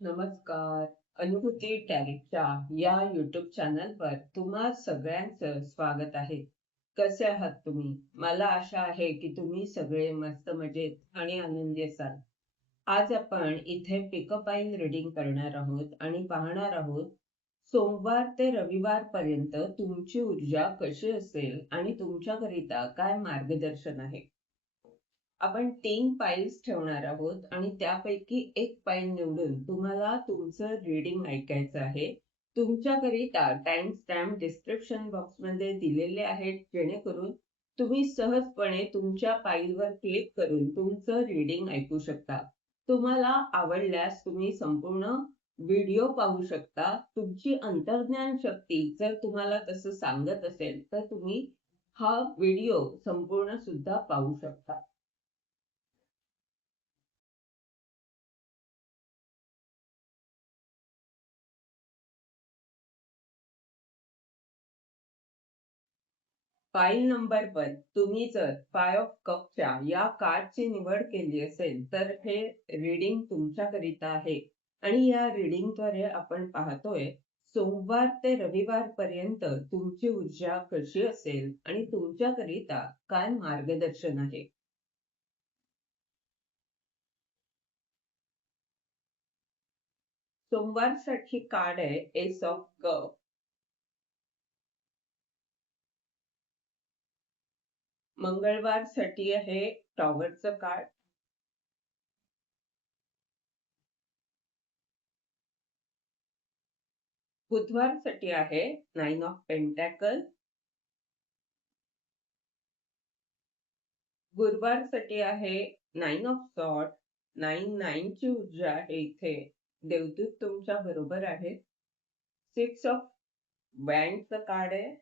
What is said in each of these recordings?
नमस्कार. अनुभूती टॅलेंटच्या या YouTube चॅनलवर तुम्हा सगळ्यांचं स्वागत आहे. कसे आहात तुम्ही? मला आशा आहे की तुम्ही सगळे मस्त मजेत आणि आनंदी असाल. आज आपण इथे पिकअप रीडिंग करणार आहोत आणि पाहणार आहोत सोमवार ते रविवार पर्यंत तुमची ऊर्जा कशी असेल आणि तुमच्याकरिता काय मार्गदर्शन आहे. आपण 3 पाईल्स ठेवणार आहोत आणि त्यापैकी एक पाईल निवडून तुम्हाला तुमचं रीडिंग ऐकायचं आहे. तुमच्याकरिता टाइम स्टॅम्प डिस्क्रिप्शन बॉक्समध्ये दिलेले आहेत, जेणेकरून तुम्ही सहजपणे तुमच्या पाईलवर क्लिक करून तुमचं रीडिंग ऐकू शकता. तुम्हाला आवडल्यास तुम्ही संपूर्ण व्हिडिओ पाहू शकता. तुमची अंतर्ज्ञान शक्ती जर तुम्हाला तसं सांगत असेल, तर तुम्ही हा व्हिडिओ संपूर्ण सुद्धा पाहू शकता. फाईल नंबर 1 तुम्ही जर 5 ऑफ कपच्या या कार्डची निवड केली असेल, तर हे रीडिंग तुमच्याकरिता आहे. आणि या रीडिंगद्वारे आपण पाहतोय सोमवार ते रविवार पर्यंत तुमची ऊर्जा कशी असेल आणि तुमच्याकरिता काय मार्गदर्शन आहे. सोमवारसाठी कार्ड आहे एस ऑफ कप. मंगळवारसाठी आहे टॉवरचं कार्ड. बुधवारसाठी आहे 9 ऑफ पेंटॅकल. गुरुवारसाठी आहे 9 ऑफ सॉर्ड. 9 ची ऊर्जा आहे इथे. देवदूत तुमच्या बरोबर आहे. 6 ऑफ वँडचं कार्ड आहे.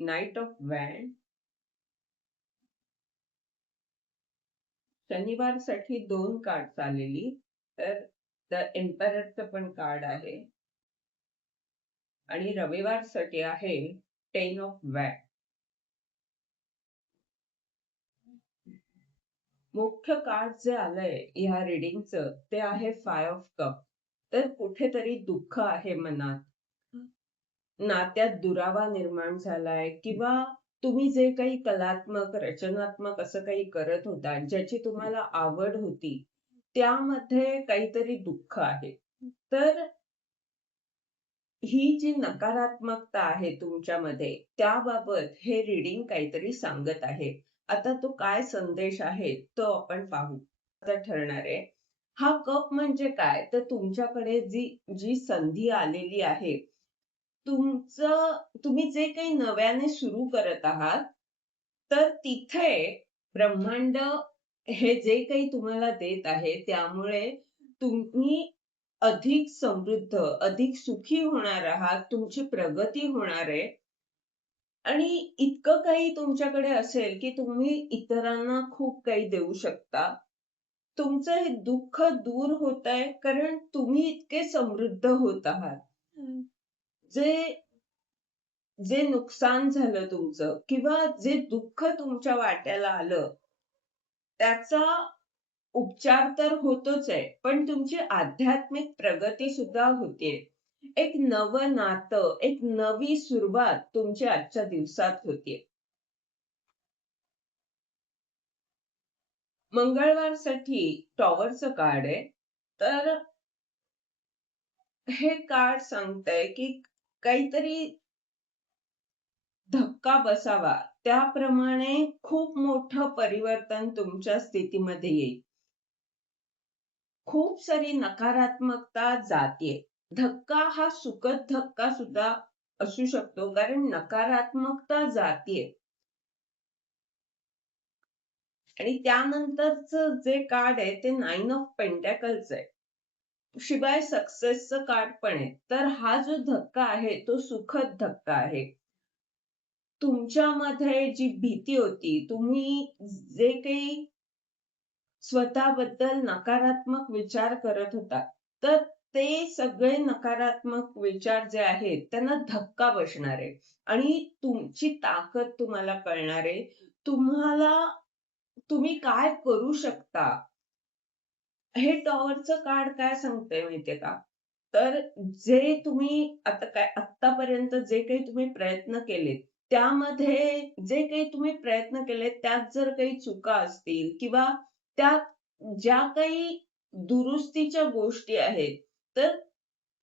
Knight of wand. शनिवारसाठी 2 कार्ड्स आलेली. तर द एम्पररचं पण कार्ड आहे. आणि रविवारसाठी आहे 10 ऑफ वँड. मुख्य कार्ड जे आलंय ह्या रीडिंगचं ते आहे 5 ऑफ कप. तर कुठेतरी दुःख आहे मनात. नात्यात दुरावा निर्माण झालाय किंवा तुम्ही जे काही कलात्मक, रचनात्मक असं काही करत होता, ज्याची तुम्हाला आवड होती, त्यामध्ये काहीतरी दुःख आहे. तर ही जी नकारात्मकता आहे तुमच्यामध्ये, त्याबाबत हे रीडिंग काहीतरी सांगत आहे. आता तो काय संदेश आहे, तो आपण पाहू. आता ठरणार आहे. हा कप म्हणजे काय? तर तुमच्याकडे जी जी संधी आलेली आहे, तुम्ही जे काही नव्याने सुरू करत आहात, तर तिथे ब्रह्मांड हे जे काही तुम्हाला देत आहे, त्यामुळे तुम्ही अधिक समृद्ध, अधिक सुखी होणार आहात. तुमची प्रगती होणार आहे. आणि इतकं काही तुमच्याकडे असेल, की तुम्ही इतरांना खूप काही देऊ शकता. तुमचं हे दुःख दूर होतंय, कारण तुम्ही इतके समृद्ध होत आहात. जे जे नुकसान झालं तुमचं किंवा जे दुःख तुमच्या वाट्याला आलं, त्याचा उपचार तर होतोच आहे, पण तुमची आध्यात्मिक प्रगती सुद्धा होतेय. एक नवं नातं, एक नवी सुरुवात तुमची आजच्या दिवसात होतीये. मंगळवारसाठी टॉवरचं कार्ड आहे. तर हे कार्ड सांगतंय, की काहीतरी धक्का बसावा, त्याप्रमाणे खूप मोठं परिवर्तन तुमच्या स्थितीमध्ये येईल. खूप सारी नकारात्मकता जातीये. धक्का हा सुखद धक्का सुद्धा असू शकतो, कारण नकारात्मकता जातीये. आणि त्यानंतरचं जे कार्ड आहे ते 9 ऑफ पेंटॅकल्स आहे. शिवाय सक्सेसचं कार्ड पण आहे. तर हा जो धक्का आहे तो सुखद धक्का आहे. तुमच्यामध्ये जी भीती होती, तुम्ही जे काही स्वतःबद्दल नकारात्मक विचार करत होता, तर ते सगळे नकारात्मक विचार जे आहेत, त्यांना धक्का बसणार आहे आणि तुमची ताकद तुम्हाला कळणार आहे. तुम्हाला तुम्ही काय करू शकता हे टॉवरचं कार्ड काय सांगतंय माहितीये का? तर जे तुम्ही आतापर्यंत जे काही तुम्ही प्रयत्न केलेत, त्यामध्ये जे काही तुम्ही प्रयत्न केलेत त्यात जर काही चुका असतील किंवा त्यात ज्या काही दुरुस्तीच्या गोष्टी आहेत, तर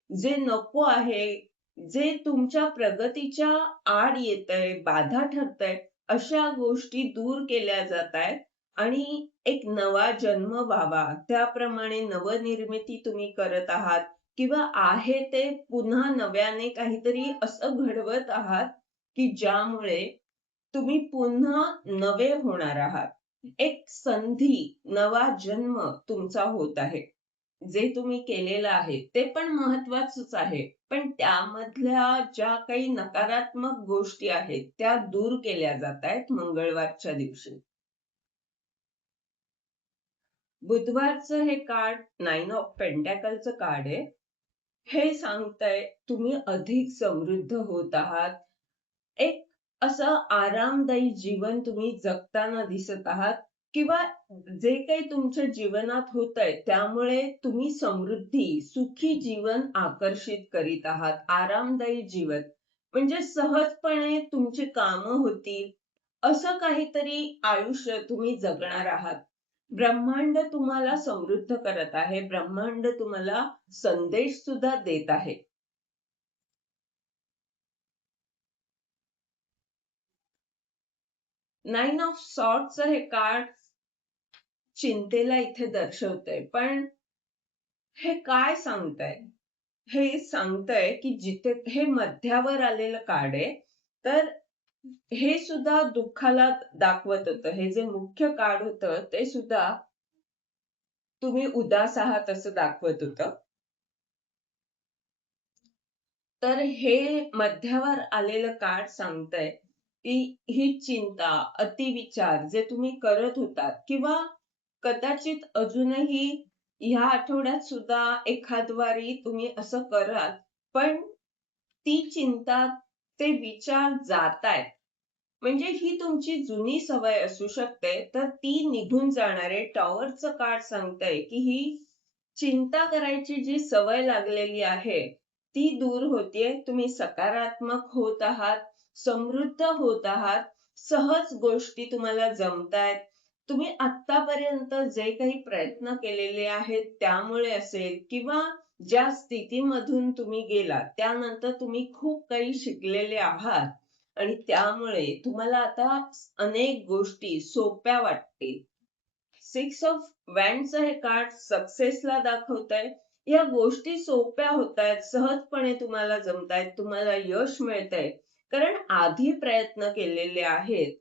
जे नको आहे, जे तुमच्या प्रगतीच्या आड येतंय, बाधा ठरतंय, अशा गोष्टी दूर केल्या जातायत आणि एक नवा जन्म व्हावा, त्याप्रमाणे नवनिर्मिती तुम्ही करत आहात किंवा आहे ते पुन्हा नव्याने काहीतरी असं घडवत आहात, की ज्यामुळे तुम्ही पुन्हा नवे होणार आहात. एक संधी, नवा जन्म तुमचा होत आहे. जे तुम्ही केलेलं आहे ते पण महत्वाचंच आहे. पण त्यामधल्या ज्या काही नकारात्मक गोष्टी आहेत, त्या दूर केल्या जातायत मंगळवारच्या दिवशी. बुधवारचं हे कार्ड 9 ऑफ पेंटॅकलचं कार्ड आहे. हे सांगतंय तुम्ही अधिक समृद्ध होत आहात. एक असं आरामदायी जीवन तुम्ही जगताना दिसत आहात किंवा जे काही तुमच्या जीवनात होतंय त्यामुळे तुम्ही समृद्धी, सुखी जीवन आकर्षित करीत आहात. आरामदायी जीवन म्हणजे सहजपणे तुमची कामं होतील, असं काहीतरी आयुष्य तुम्ही जगणार आहात. ब्रह्मांड तुम्हाला समृद्ध करत आहे. ब्रह्मांड तुम्हाला संदेश सुद्धा देत आहे. 9 ऑफ सॉर्ड्सचं हे कार्ड चिंतेला इथे दर्शवतंय. पण हे काय सांगतंय? हे सांगतंय की जिथे हे मध्यावर आलेलं कार्ड आहे. तर हे सुद्धा दुःखाला दाखवत होतं. हे जे मुख्य कार्ड होतं ते सुद्धा तुम्ही उदास आहात असं दाखवत होतं. तर हे मध्यावर आलेलं कार्ड सांगतंय की ही चिंता, अतिविचार जे तुम्ही करत होतात किंवा कदाचित अजूनही ह्या आठवड्यात सुद्धा एखादवारी तुम्ही असं कराल, पण ती चिंता, ते विचार जातायत. म्हणजे ही तुमची जुनी सवय असू शकते, तर ती निघून जाणार आहे. टॉवरचं कार्ड सांगतंय की ही चिंता करायची जी सवय लागलेली आहे, ती दूर होतेय. तुम्ही सकारात्मक होत आहात, समृद्ध होत आहात, सहज गोष्टी तुम्हाला जमतायत. तुम्ही आत्तापर्यंत जे काही प्रयत्न केलेले आहेत त्यामुळे असेल किंवा ज्या स्थितीमधून तुम्ही गेलात, त्यानंतर तुम्ही खूप काही शिकलेले आहात आणि त्यामुळे तुम्हाला आता अनेक गोष्टी सोप्या वाटतील. 6 ऑफ वॅन्डचं हे कार्ड सक्सेसला दाखवतंय. या गोष्टी सोप्या होतायत, सहजपणे तुम्हाला जमतायत, तुम्हाला यश मिळतंय. कारण आधी प्रयत्न केलेले आहेत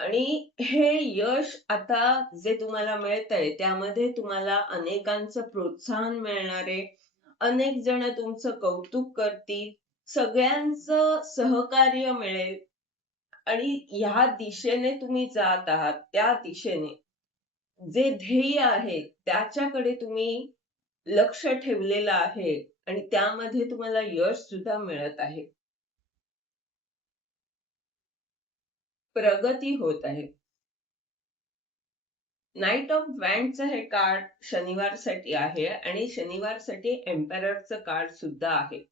आणि हे यश आता जे तुम्हाला मिळतंय त्यामध्ये तुम्हाला अनेकांचं प्रोत्साहन मिळणार आहे. अनेक जण तुमचं कौतुक करतील. सगळ्यांचं सहकार्य मिळेल आणि ह्या दिशेने तुम्ही जात आहात, त्या दिशेने जे ध्येय आहे त्याच्याकडे तुम्ही लक्ष ठेवलेलं आहे आणि त्यामध्ये तुम्हाला यश सुद्धा मिळत आहे. प्रगती होत आहे. नाईट ऑफ वॅन्डचं हे कार्ड शनिवारसाठी आहे आणि शनिवारसाठी एम्पररचं कार्ड सुद्धा आहे.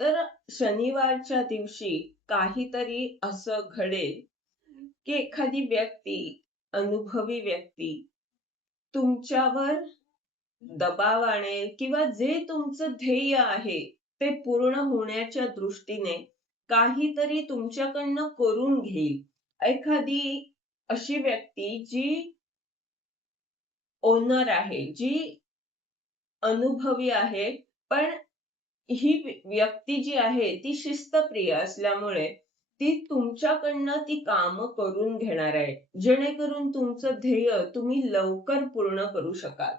तर शनिवारच्या दिवशी काहीतरी असं घडेल की एखादी व्यक्ती, अनुभवी व्यक्ती तुमच्यावर दबाव आणेल किंवा जे तुमचं ध्येय आहे ते पूर्ण होण्याच्या दृष्टीने काहीतरी तुमच्याकडनं करून घेईल. एखादी अशी व्यक्ती जी ओनर आहे, जी अनुभवी आहे, पण ही व्यक्ती जी आहे ती शिस्तप्रिय असल्यामुळे ती तुमच्याकडनं ती कामं करून घेणार आहे. जेणेकरून तुमचं ध्येय तुम्ही लवकर पूर्ण करू शकाल.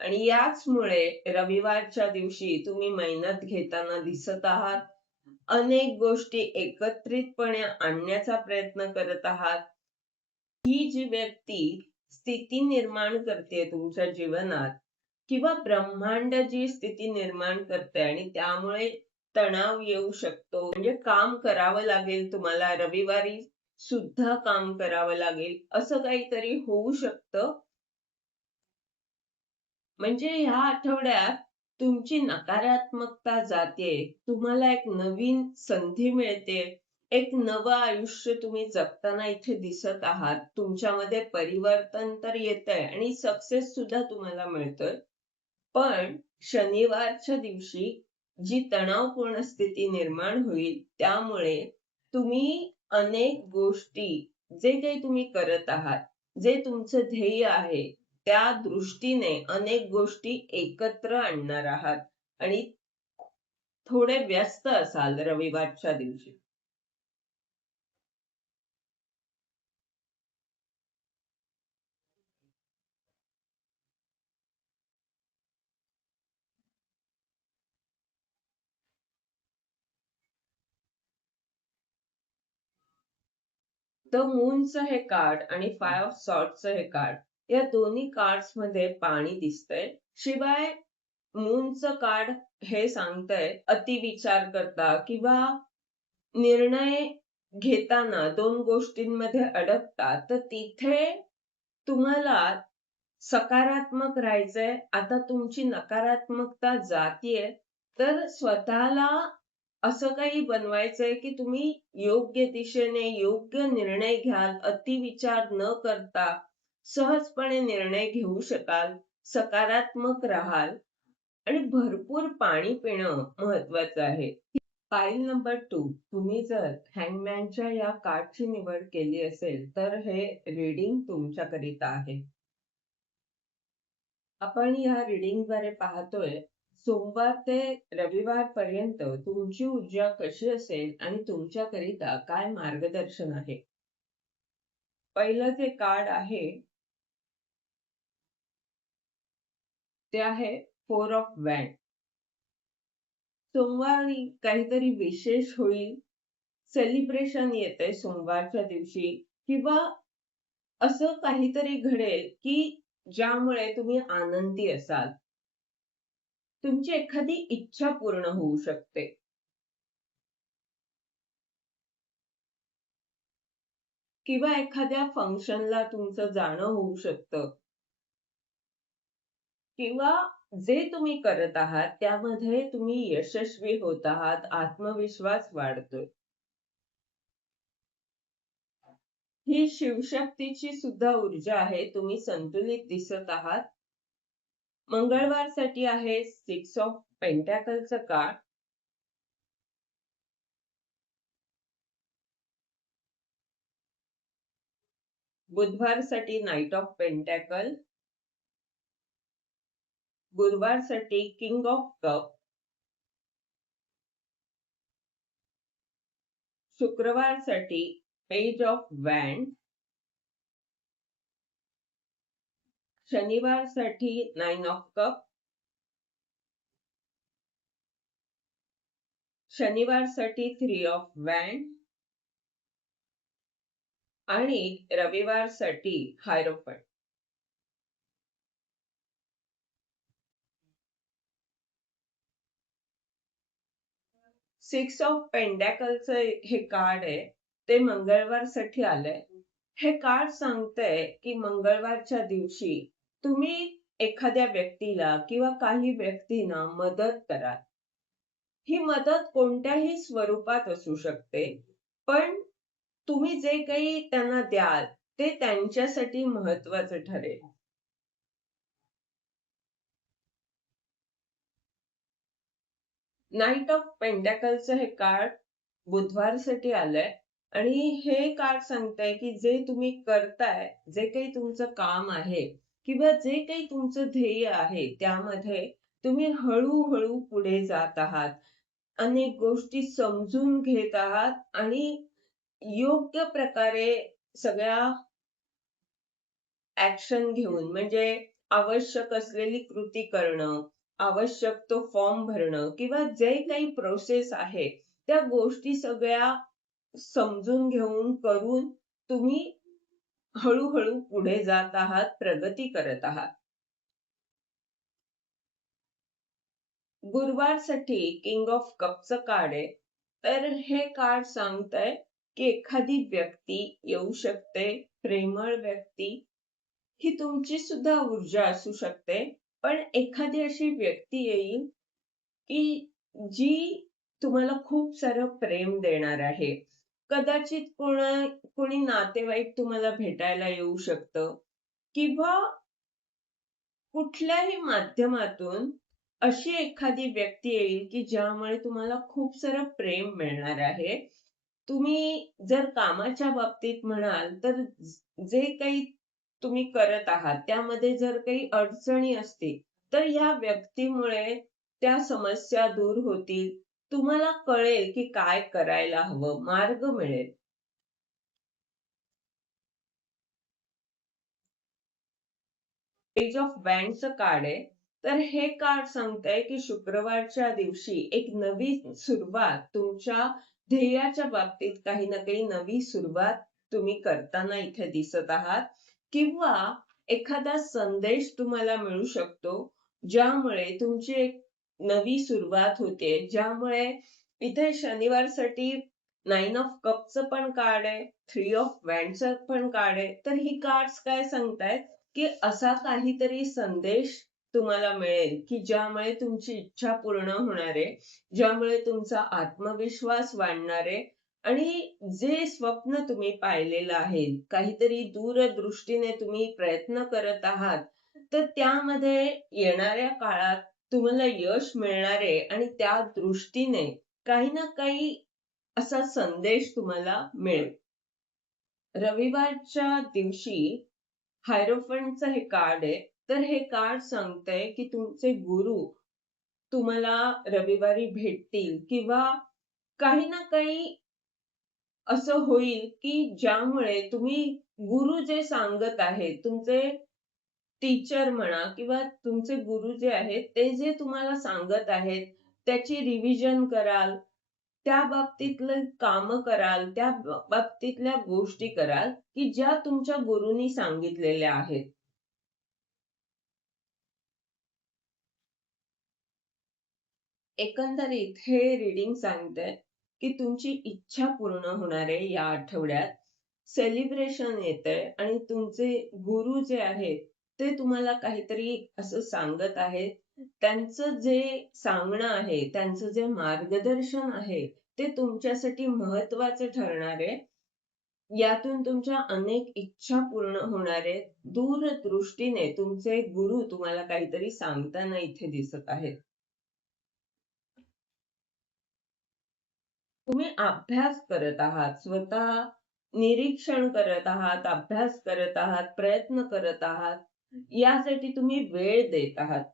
आणि याचमुळे रविवारच्या दिवशी तुम्ही मेहनत घेताना दिसत आहात. अनेक गोष्टी एकत्रितपणे आणण्याचा प्रयत्न करत आहात. ही जी व्यक्ती स्थिती निर्माण करते तुमच्या जीवनात किंवा ब्रह्मांड जी स्थिती निर्माण करते आणि त्यामुळे तणाव येऊ शकतो. म्हणजे काम करावं लागेल तुम्हाला रविवारी सुद्धा काम करावं लागेल असं काहीतरी होऊ शकतं. म्हणजे ह्या आठवड्यात तुमची नकारात्मकता जातेय. तुम्हाला एक नवीन संधी मिळते. एक नवं आयुष्य तुम्ही जगताना इथे दिसत आहात. तुमच्यामध्ये परिवर्तन तर येतंय आणि सक्सेस सुद्धा तुम्हाला मिळतोय. पण शनिवारच्या दिवशी जी तणावपूर्ण स्थिती निर्माण होईल, त्यामुळे तुम्ही अनेक गोष्टी जे काही तुम्ही करत आहात, जे तुमचं ध्येय आहे, त्या दृष्टीने अनेक गोष्टी एकत्र आणणार आहात आणि थोडे व्यस्त असाल रविवारच्या दिवशी. द मूनचं हे कार्ड आणि फाय ऑफ सॉर्ड्सचं हे कार्ड, या दोन्ही कार्ड्स मध्ये पाणी दिसतंय. शिवाय मूनचं कार्ड हे सांगतंय अतिविचार करता किंवा निर्णय घेताना दोन गोष्टींमध्ये अडकता, तर तिथे तुम्हाला सकारात्मक राहायचंय. आता तुमची नकारात्मकता जातीये, तर स्वतःला असं काही बनवायचंय की तुम्ही योग्य दिशेने योग्य निर्णय घ्याल, अतिविचार न करता सहजपणे निर्णय घेऊ शकाल, सकारात्मक राहाल आणि भरपूर पाणी पिणं महत्वाचं आहे. पाईल नंबर 2, तुम्ही जर हँगमॅनच्या या कार्डची निवड केली असेल, तर हे रीडिंग तुमच्याकरिता आहे. आपण या रीडिंगद्वारे पाहतोय सोमवार ते रविवार पर्यंत तुमची ऊर्जा कशी असेल आणि तुमच्याकरिता काय मार्गदर्शन आहे. पहिलं जे कार्ड आहे ते आहे 4 ऑफ वॅन्ड. सोमवारी काहीतरी विशेष होईल, सेलिब्रेशन येतंय सोमवारच्या दिवशी किंवा असं काहीतरी घडेल की ज्यामुळे तुम्ही आनंदी असाल. तुमची एखादी इच्छा पूर्ण होऊ शकते. किंवा एखाद्या फंक्शनला तुमचं जाणं होऊ शकतं. किंवा जे तुम्ही करत आहात त्यामध्ये तुम्ही यशस्वी होत आहात, आत्मविश्वास वाढतोय. ही शिवशक्तीची सुद्धा ऊर्जा आहे. तुम्ही संतुलित दिसत आहात. मंगळवारसाठी आहे 6 ऑफ पेंटॅकलचं कार्ड. बुधवारसाठी नाईट ऑफ पेंटॅकल. गुरुवारसाठी किंग ऑफ कप. शुक्रवारसाठी पेज ऑफ वॅन्ड. शनिवारसाठी 9 ऑफ कप. शनिवारसाठी 3 ऑफ वॅन्ड आणि रविवारसाठी हायरोफंट. 6 ऑफ पेंडॅकलचं हे कार्ड आहे, ते मंगळवारसाठी आलंय. हे कार्ड सांगतंय की मंगळवारच्या दिवशी तुम्ही एखाद्या व्यक्तीला किंवा काही व्यक्तींना मदत करा. ही मदत कोणत्याही स्वरूपात असू शकते, पण तुम्ही जे काही त्यांना द्याल ते त्यांच्यासाठी महत्वाचं ठरेल. नाईट ऑफ पेंटॅकलचं हे कार्ड बुधवारसाठी आलंय आणि हे कार्ड सांगतंय की जे तुम्ही करताय, जे काही तुमचं काम आहे किंवा जे काही तुमचं ध्येय आहे, त्यामध्ये तुम्ही हळूहळू पुढे जात आहात. अनेक गोष्टी समजून घेत आहात आणि योग्य प्रकारे सगळ्या ऍक्शन घेऊन म्हणजे आवश्यक असलेली कृती करणं, आवश्यक तो फॉर्म भरणं किंवा जे काही प्रोसेस आहे, त्या गोष्टी सगळ्या समजून घेऊन करून तुम्ही हळूहळू पुढे जात आहात, प्रगती करत आहात. गुरुवारसाठी किंग ऑफ कपचं कार्ड आहे. तर हे कार्ड सांगतंय की एखादी व्यक्ती येऊ शकते, प्रेमळ व्यक्ती, ही तुमची सुद्धा ऊर्जा असू शकते. पण एखादी अशी व्यक्ती येईल की जी तुम्हाला खूप सारं प्रेम देणार आहे. कदाचित कोणी नातेवाईक तुम्हाला भेटायला येऊ शकतं किंवा कुठल्याही माध्यमातून अशी एखादी व्यक्ती येईल की ज्यामुळे तुम्हाला खूप सारं प्रेम मिळणार आहे. तुम्ही जर कामाच्या बाबतीत म्हणाल तर जे काही तुम्ही करत आहात त्यामध्ये जर काही अडचणी असतील तर ह्या व्यक्तीमुळे त्या समस्या दूर होतील. तुम्हाला कळेल की काय करायला हवं, मार्ग मिळेल. पेज ऑफ वॅन्डचं कार्ड आहे. तर हे कार्ड सांगतंय की शुक्रवारच्या दिवशी एक नवी सुरुवात तुमच्या ध्येयाच्या बाबतीत काही ना काही नवी सुरुवात तुम्ही करताना इथे दिसत आहात किंवा एखादा संदेश तुम्हाला मिळू शकतो, ज्यामुळे तुमची एक नवी सुरुवात होते. ज्यामुळे इथे शनिवारसाठी 9 ऑफ कपचं पण कार्ड आहे, 3 ऑफ वॅन्डचं पण कार्ड आहे. तर ही कार्ड्स काय सांगतायत की असा काहीतरी संदेश तुम्हाला मिळेल, की ज्यामुळे तुमची इच्छा पूर्ण होणार आहे, ज्यामुळे तुमचा आत्मविश्वास वाढणार आहे आणि जे स्वप्न तुम्ही पाहिलेलं आहे, काहीतरी दूरदृष्टीने तुम्ही प्रयत्न करत आहात, तर त्यामध्ये येणाऱ्या काळात तुम्हाला यश मिळणार आहे आणि त्या दृष्टीने काही ना काही असा संदेश तुम्हाला मिळेल. रविवारच्या दिवशी हायरोफंटचं हे कार्ड आहे. तर हे कार्ड सांगतंय की तुमचे गुरु तुम्हाला रविवारी भेटतील किंवा काही ना काही असं होईल की ज्यामुळे तुम्ही गुरु जे सांगत आहेत, तुमचे टीचर म्हणा किंवा तुमचे गुरु जे आहेत, ते जे तुम्हाला सांगत आहेत, त्याची रिव्हिजन कराल. त्या बाबतीतलं कामं कराल, त्या बाबतीतल्या गोष्टी कराल, की ज्या तुमच्या गुरूंनी सांगितलेल्या आहेत. एकंदरीत हे रीडिंग सांगतंय, की तुमची इच्छा पूर्ण होणार आहे या आठवड्यात. सेलिब्रेशन येतंय आणि तुमचे गुरु जे आहेत, ते तुम्हाला काहीतरी असं सांगत आहेत. त्यांचं जे सांगणं आहे, त्यांचं जे मार्गदर्शन आहे, ते तुमच्यासाठी महत्त्वाचं ठरणार आहे. यातून तुमच्या अनेक इच्छा पूर्ण होणार आहेत. दूरदृष्टीने तुमचे गुरु तुम्हाला काहीतरी सांगताना इथे दिसत आहेत. तुम्ही अभ्यास करत आहात, स्वतः निरीक्षण करत आहात, अभ्यास करत आहात, प्रयत्न करत आहात. यासाठी तुम्ही वेळ देत आहात.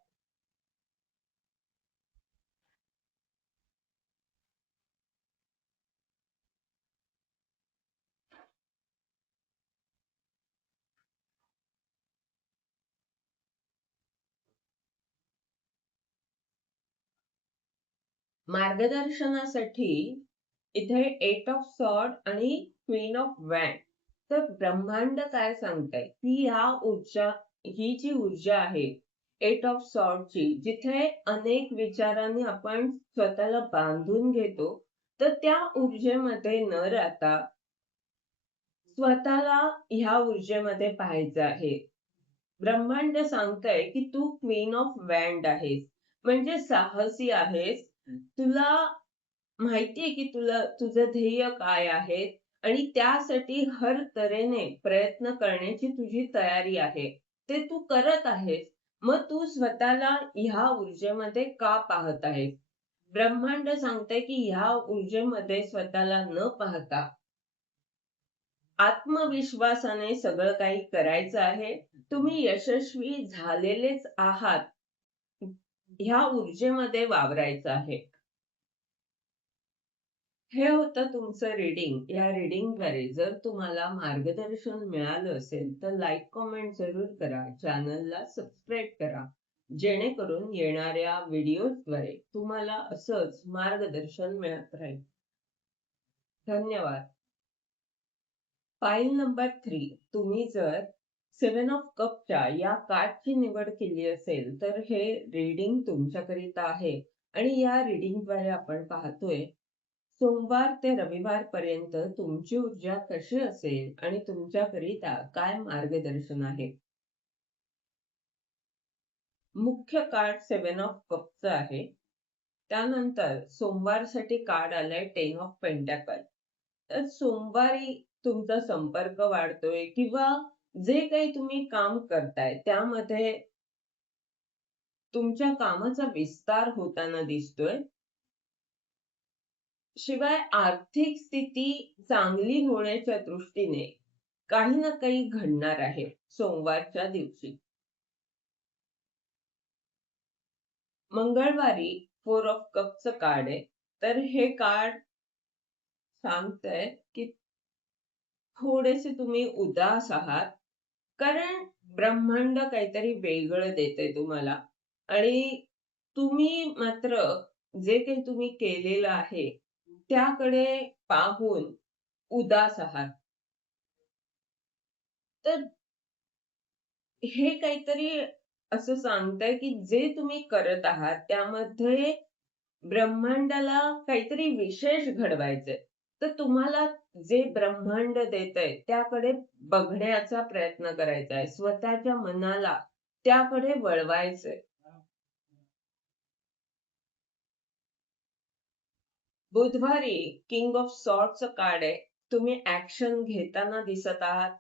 मार्गदर्शनासाठी इथे 8 ऑफ सॉर्ड आणि क्वीन ऑफ वॅन्ड. तर ब्रह्मांड काय सांगतंय, की ही जी ऊर्जा आहे 8 ऑफ सॉर्डची, जिथे अनेक विचारांनी आपण स्वतःला बांधून घेतो, तर त्या ऊर्जेमध्ये न राहता स्वतःला ह्या ऊर्जेमध्ये पाहायचं आहे. ब्रह्मांड सांगतंय की तू क्वीन ऑफ वॅन्ड आहेस. म्हणजे साहसी आहेस. तुला माहितीये की तुझं ध्येय काय आहे आणि त्यासाठी हर तऱ्हेने प्रयत्न करण्याची तुझी तयारी आहे. ते तू करत आहेस. मग तू स्वतःला ह्या ऊर्जेमध्ये का पाहत आहेस? ब्रह्मांड सांगतंय की ह्या ऊर्जेमध्ये स्वतःला न पाहता आत्मविश्वासाने सगळं काही करायचं आहे. तुम्ही यशस्वी झालेलेच आहात. ह्या ऊर्जेमध्ये वावरायचं आहे. हे होतं तुमचं रीडिंग. या रीडिंगद्वारे जर तुम्हाला मार्गदर्शन मिळालं असेल तर लाईक, कमेंट जरूर करा. चॅनलला सबस्क्राईब करा. जेणेकरून येणाऱ्या व्हिडिओद्वारे तुम्हाला असंच मार्गदर्शन मिळत राहील. धन्यवाद. File number 3. तुम्ही जर 7 ऑफ कपच्या या कार्डची निवड केली असेल, तर हे रीडिंग तुमच्याकरिता आहे आणि या रीडिंगद्वारे आपण पाहतोय सोमवार ते रविवार पर्यंत तुमची ऊर्जा कशी असेल आणि तुमच्याकरिता काय मार्गदर्शन आहे? मुख्य कार्ड 7 ऑफ कपचं आहे. त्यानंतर सोमवारसाठी कार्ड आलाय 10 ऑफ पेंटॅकल. तर सोमवारी तुमचा संपर्क वाढतोय किंवा जे काही तुम्ही काम करताय त्यामध्ये तुमच्या कामाचा विस्तार होताना दिसतोय. शिवाय आर्थिक स्थिती चांगली होण्याच्या दृष्टीने काही ना काही घडणार आहे सोमवारच्या दिवशी. मंगळवारी 4 ऑफ कपचं कार्ड आहे. तर हे कार्ड सांगतंय की थोडेसे तुम्ही उदास आहात. कारण ब्रह्मांड काहीतरी वेगळं देतंय तुम्हाला आणि तुम्ही मात्र जे काही तुम्ही केलेलं आहे, त्याकडे पाहून उदास आहात. तर हे काहीतरी असं सांगतंय, की जे तुम्ही करत आहात त्यामध्ये ब्रह्मांडाला काहीतरी विशेष घडवायचंय. तर तुम्हाला जे ब्रह्मांड देतंय त्याकडे बघण्याचा प्रयत्न करायचा आहे. स्वतःच्या मनाला त्याकडे वळवायचंय. बुधवारी किंग ऑफ सॉर्डचं कार्ड आहे. तुम्ही ॲक्शन घेताना दिसत आहात.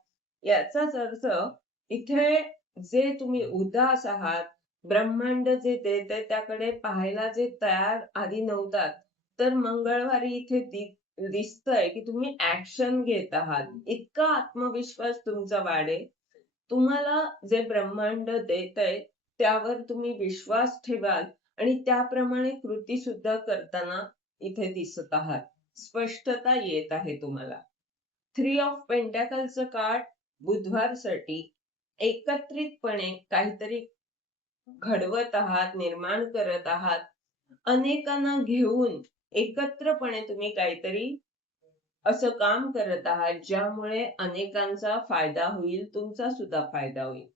याचाच अर्थ इथे जे तुम्ही उदास आहात, ब्रह्मांड जे देतंय त्याकडे पाहायला जे तयार आधी नव्हतात, तर मंगळवारी इथे दिसतंय की तुम्ही ॲक्शन घेत आहात. इतका आत्मविश्वास तुमचा वाढेल. तुम्हाला जे ब्रह्मांड देतंय त्यावर तुम्ही विश्वास ठेवाल आणि त्याप्रमाणे कृती सुद्धा करताना इथे दिसत आहात. स्पष्टता येत आहे तुम्हाला. 3 ऑफ पेंटॅकलचं कार्ड बुधवारसाठी एकत्रितपणे काहीतरी घडवत आहात, निर्माण करत आहात. अनेकांना घेऊन एकत्रपणे तुम्ही काहीतरी असं काम करत आहात, ज्यामुळे अनेकांचा फायदा होईल, तुमचा सुद्धा फायदा होईल.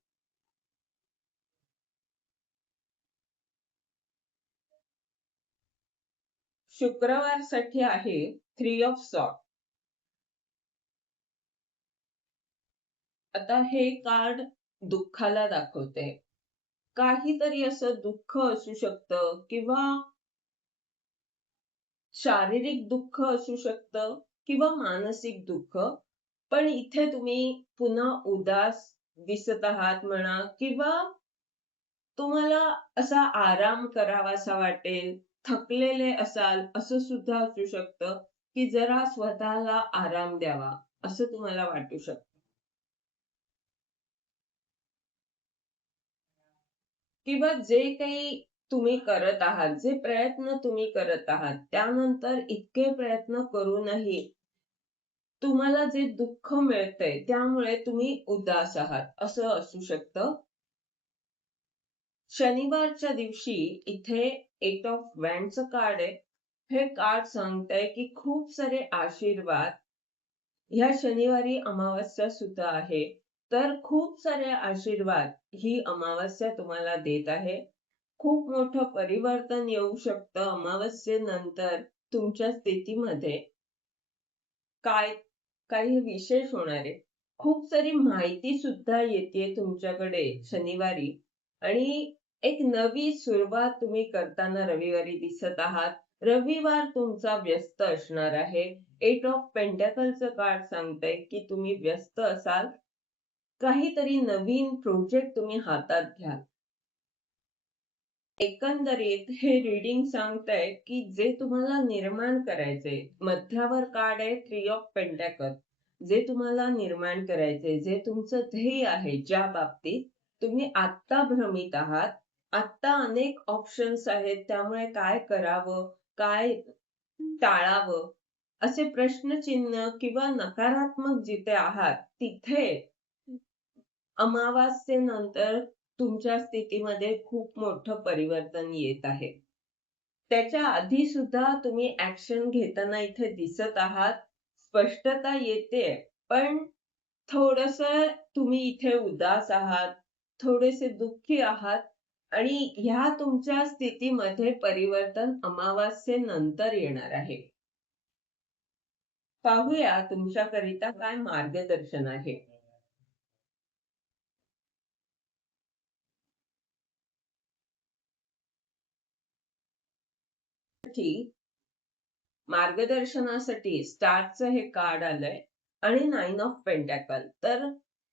शुक्रवारसाठी आहे 3 ऑफ सॉर्ड. आता हे कार्ड दुःखाला दाखवते. काहीतरी असं दुःख असू शकतं किंवा शारीरिक दुःख असू शकतं किंवा मानसिक दुःख. पण इथे तुम्ही पुन्हा उदास दिसत आहात म्हणा किंवा तुम्हाला असा आराम करावासा वाटेल, थकलेले असाल असं सुद्धा असू शकतं, की जरा स्वतःला आराम द्यावा, असं तुम्हाला वाटू शकतं. किंवा जे काही तुम्ही करत आहात, जे प्रयत्न तुम्ही करत आहात, त्यानंतर इतके प्रयत्न करूनही तुम्हाला जे दुःख मिळतंय, त्यामुळे तुम्ही उदास आहात, असं असू शकतं. शनिवारच्या दिवशी इथे 8 ऑफ वँडचं कार्ड आहे. हे कार्ड सांगतंय की खूप सारे आशीर्वाद ह्या शनिवारी अमावास्या सुद्धा आहे. तर खूप सारे आशीर्वाद ही अमावास्या तुम्हाला देत आहे. खूप मोठं परिवर्तन येऊ शकतं अमावास्येनंतर तुमच्या स्थितीमध्ये. काय काही विशेष होणार आहे. खूप सारी माहिती सुद्धा येतेय तुमच्याकडे शनिवारी आणि एक नवी सुरुवात तुम्ही करताना रविवारी दिसत आहात. रविवार तुमचा व्यस्त असणार आहे. 8 ऑफ पेंटॅकलचं कार्ड सांगतंय की तुम्ही व्यस्त असाल. काहीतरी नवीन प्रोजेक्ट तुम्ही हातात घ्याल. एकंदरीत हे रीडिंग सांगतंय की जे तुम्हाला निर्माण करायचंय, मध्यावर कार्ड आहे 3 ऑफ पेंटॅकल. जे तुम्हाला निर्माण करायचंय, जे तुमचं ध्येय आहे, ज्या बाबतीत तुम्ही आत्ता भ्रमित आहात. आत्ता अनेक ऑप्शन्स आहेत, त्यामुळे काय करावं, काय टाळावं, असे प्रश्नचिन्ह किंवा नकारात्मक जिथे आहात, तिथे अमावास्येनंतर तुमच्या स्थितीमध्ये खूप मोठं परिवर्तन येत आहे. त्याच्या आधी सुद्धा तुम्ही ॲक्शन घेताना इथे दिसत आहात. स्पष्टता येतेय, पण थोडंसं तुम्ही इथे उदास आहात, थोडेसे दुःखी आहात आणि ह्या तुमच्या स्थितीमध्ये परिवर्तन अमावास्येनंतर येणार आहे. पाहूया तुमच्याकरिता काय मार्गदर्शन आहे. मार्गदर्शनासाठी स्टारचं हे कार्ड आलंय आणि 9 ऑफ पेंटॅकल. तर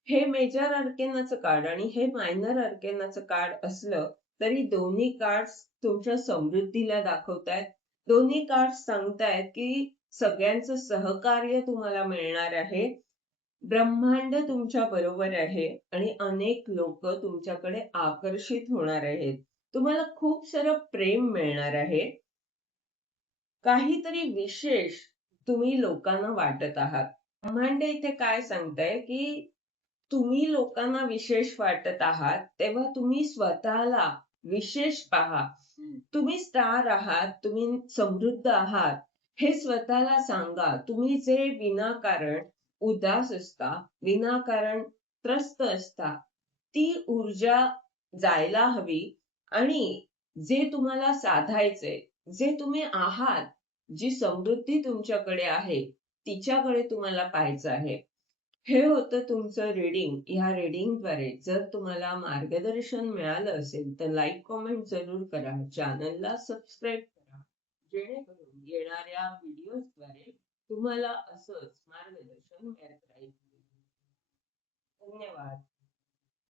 हे मेजर अर्केनाचं कार्ड आणि हे मायनर अर्केनाचं कार्ड असलं तरी दोन्ही कार्ड्स तुमच्या समृद्धीला दाखवतायत. दोन्ही कार्ड्स सांगतायत की सगळ्यांचं सहकार्य तुम्हाला मिळणार आहे. ब्रह्मांड तुमच्या बरोबर आहे आणि अनेक लोक तुमच्याकडे आकर्षित होणार आहेत. तुम्हाला खूप सारं प्रेम मिळणार आहे. काहीतरी विशेष तुम्ही लोकांना वाटत आहात. ब्रह्मांड इथे काय सांगतंय, की तुम्ही लोकांना विशेष वाटत आहात, तेव्हा तुम्ही स्वतःला विशेष पहा. तुम्ही स्टार आहात, तुम्ही समृद्ध आहात, हे स्वतःला सांगा. तुम्ही जे विनाकारण उदास असता, विनाकारण त्रस्त असता, ती ऊर्जा जायला हवी आणि जे तुम्हाला साधायचंय, जे तुम्ही आहात, जी समृद्धी तुमच्याकडे आहे, तिच्याकडे तुम्हाला पाहायचं आहे. हे होतं तुमचं रीडिंग. ह्या रीडिंगद्वारे जर तुम्हाला मार्गदर्शन मिळालं असेल, तर लाईक, कमेंट जरूर करा. चॅनलला सबस्क्राईब करा. जेणेकरून येणाऱ्या व्हिडिओजद्वारे तुम्हाला असंच मार्गदर्शन मिळत राहील. धन्यवाद.